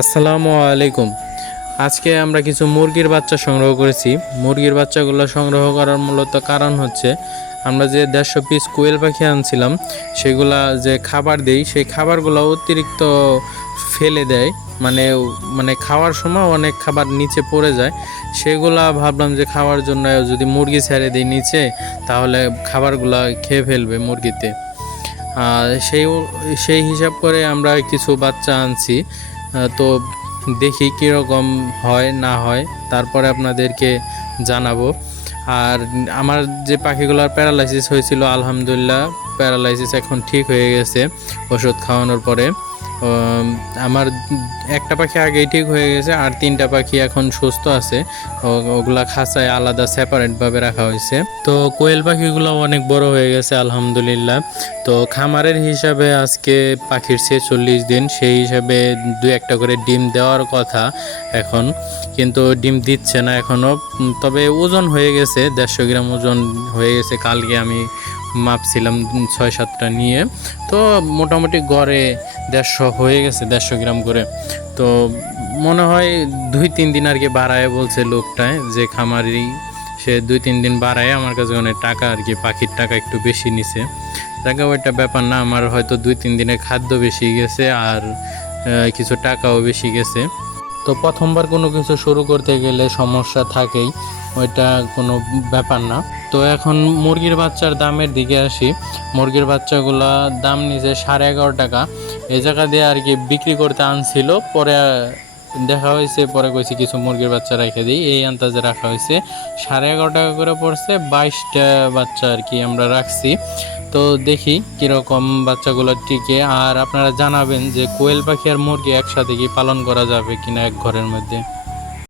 আসসালামু আলাইকুম। আজকে আমরা কিছু মুরগির বাচ্চা সংগ্রহ করেছি। মুরগির বাচ্চাগুলো সংগ্রহ করার মূলত কারণ হচ্ছে, আমরা যে দেড়শো পিস কোয়েল পাখি আনছিলাম, সেগুলা যে খাবার দেই, সেই খাবারগুলো অতিরিক্ত ফেলে দেয়। মানে মানে খাওয়ার সময় অনেক খাবার নিচে পড়ে যায়। সেগুলা ভাবলাম যে খাওয়ার জন্য যদি মুরগি ছেড়ে দিই নিচে, তাহলে খাবারগুলা খেয়ে ফেলবে মুরগিতে। সেই সেই হিসাব করে আমরা কিছু বাচ্চা আনছি। তো দেখি কীরকম হয়, না হয়, তারপরে আপনাদেরকে জানাব। আর আমার যে পাখিগুলোর প্যারালাইসিস হয়েছিল, আলহামদুলিল্লাহ, প্যারালাইসিস এখন ঠিক হয়ে গেছে, ওষুধ খাওয়ানোর পরে। আমার একটা পাখি আগেই ঠিক হয়ে গেছে, আর তিনটা পাখি এখন সুস্থ আছে। ওগুলা খাঁচায় আলাদা সেপারেটভাবে রাখা হয়েছে। তো কোয়েল পাখিগুলো অনেক বড় হয়ে গেছে, আলহামদুলিল্লাহ। তো খামারের হিসাবে আজকে পাখির ছেচল্লিশ দিন, সেই হিসাবে দু একটা করে ডিম দেওয়ার কথা এখন। কিন্তু ডিম দিচ্ছে না এখনও তবে ওজন হয়ে গেছে, দেড়শো গ্রাম ওজন হয়ে গেছে। কালকে আমি মাপছিলাম ছয় সাতটা নিয়ে। তো মোটামুটি গড়ে দেড়শো হয়ে গেছে, দেড়শো গ্রাম করে। তো মনে হয় দুই তিন দিন আর কি বাড়ায় বলছে লোকটায় যে খামারি, সে দুই তিন দিন বাড়ায়। আমার কাছে অনেক টাকা আর কি, পাখির টাকা একটু বেশি নিছে। টাকা ওইটা ব্যাপার না, আমার হয়তো দুই তিন দিনে খাদ্য বেশি গেছে আর কিছু টাকাও বেশি গেছে। তো প্রথমবার কোনো কিছু শুরু করতে গেলে সমস্যা থাকেই, ওইটা কোনো ব্যাপার না। তো এখন মুরগির বাচ্চার দামের দিকে আসি। মুরগির বাচ্চাগুলা দাম নিচে সাড়ে এগারো টাকা। এই জায়গা দিয়ে আর কি বিক্রি করতে আনছিল, পরে দেখা হয়েছে, পরে কইছে কিছু মুরগির বাচ্চা রেখে দিই। এই আন্দাজে রাখা হয়েছে। সাড়ে এগারো টাকা করে পড়ছে, বাইশটা বাচ্চা আর কি আমরা রাখছি। তো দেখি কীরকম বাচ্চাগুলো টিকে। আর আপনারা জানাবেন যে কোয়েল পাখি আর মুরগি একসাথে কি পালন করা যাবে কিনা এক ঘরের মধ্যে।